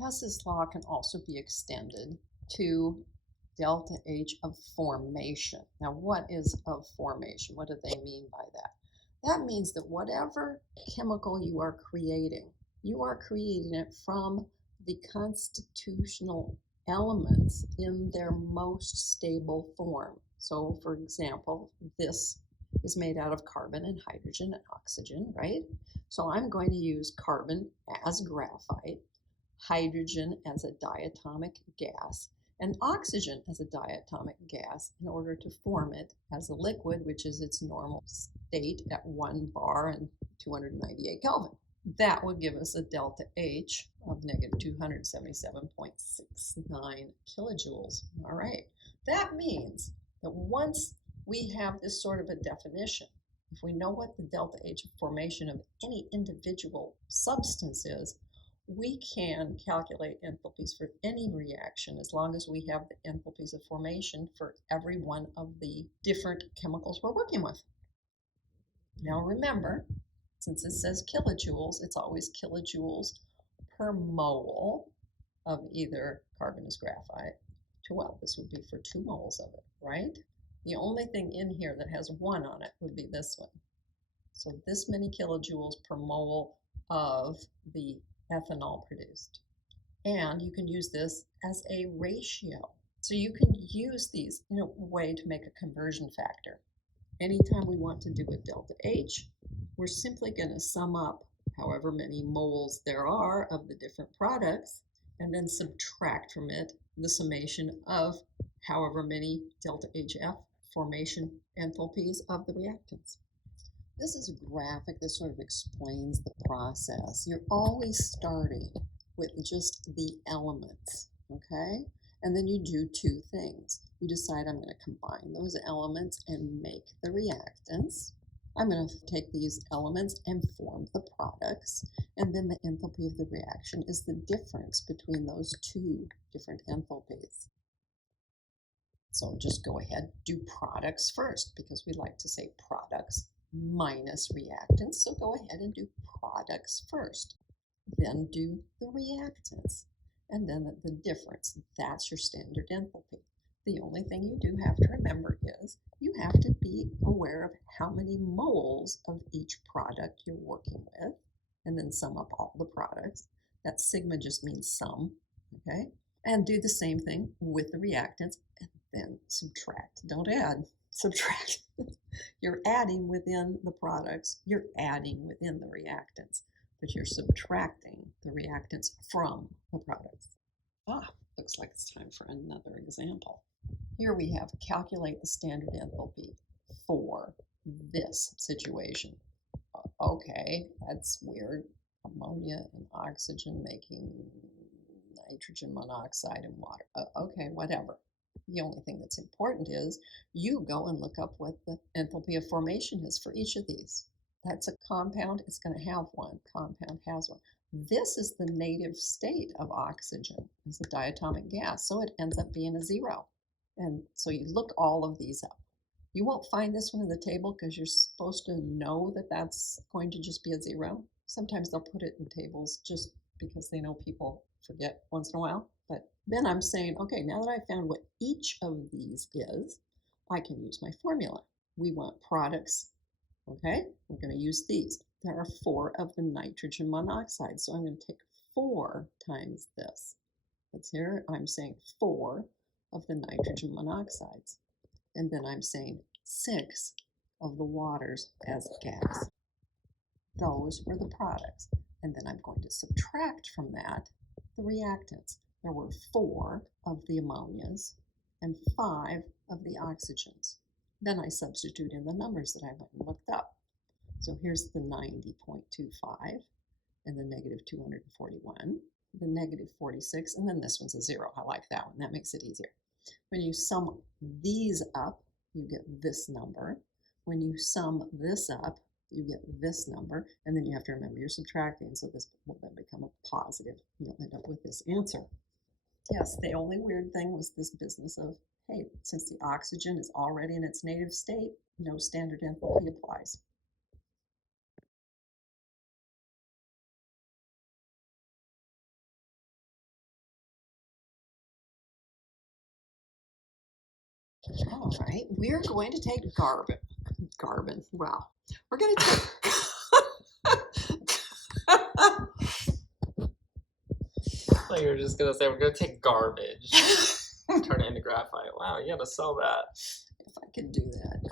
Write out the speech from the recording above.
Hess's law can also be extended to delta H of formation. Now, what is of formation? What do they mean by that? That means that whatever chemical you are creating it from the constitutional elements in their most stable form. So, for example, this is made out of carbon and hydrogen and oxygen, right? So I'm going to use carbon as graphite, hydrogen as a diatomic gas, and oxygen as a diatomic gas in order to form it as a liquid, which is its normal state at 1 bar and 298 Kelvin. That would give us a delta H of negative 277.69 kilojoules. All right. That means that once we have this sort of a definition, if we know what the delta H of formation of any individual substance is, we can calculate enthalpies for any reaction as long as we have the enthalpies of formation for every one of the different chemicals we're working with. Now remember, since it says kilojoules, it's always kilojoules per mole of either carbon as graphite. Well, this would be for 2 moles of it, right? The only thing in here that has 1 on it would be this one. So this many kilojoules per mole of the ethanol produced. And you can use this as a ratio. So you can use these in a way to make a conversion factor. Anytime we want to do a delta H, we're simply going to sum up however many moles there are of the different products and then subtract from it the summation of however many delta HF formation enthalpies of the reactants. This is a graphic that sort of explains the process. You're always starting with just the elements, okay? And then you do 2 things. You decide I'm going to combine those elements and make the reactants. I'm going to take these elements and form the products. And then the enthalpy of the reaction is the difference between those 2 different enthalpies. So just go ahead, do products first, because we like to say products minus reactants. So go ahead and do products first. Then do the reactants. And then the difference, that's your standard enthalpy. The only thing you do have to remember is you have to be aware of how many moles of each product you're working with, and then sum up all the products. That sigma just means sum, okay? And do the same thing with the reactants, and then subtract. Don't add, subtract. You're adding within the products, you're adding within the reactants, but you're subtracting the reactants from the products. Looks like it's time for another example. Here we have calculate the standard enthalpy for this situation. Okay, that's weird. Ammonia and oxygen making nitrogen monoxide and water. Okay, whatever. The only thing that's important is you go and look up what the enthalpy of formation is for each of these. That's a compound, it's going to have 1. Compound has 1. This is the native state of oxygen as a diatomic gas, so it ends up being a 0. And so you look all of these up. You won't find this one in the table because you're supposed to know that that's going to just be a 0. Sometimes they'll put it in tables just because they know people forget once in a while. But then I'm saying, okay, now that I found what each of these is, I can use my formula. We want products, okay? We're going to use these. There are 4 of the nitrogen monoxide, so I'm going to take 4 times this. That's here, I'm saying 4 of the nitrogen monoxides. And then I'm saying 6 of the waters as gas. Those were the products. And then I'm going to subtract from that the reactants. There were 4 of the ammonias and 5 of the oxygens. Then I substitute in the numbers that I went and looked up. So here's the 90.25 and the negative 241, the negative 46, and then this one's a 0. I like that one. That makes it easier. When you sum these up, you get this number. When you sum this up, you get this number, and then you have to remember you're subtracting, so this will then become a positive. You'll end up with this answer. Yes, the only weird thing was this business of, hey, since the oxygen is already in its native state, no standard enthalpy applies. All right, we're going to take carbon. Wow. We're going to take... Like you're just going to say, we're going to take garbage, turn it into graphite. Wow, you got to sell that. If I could do that.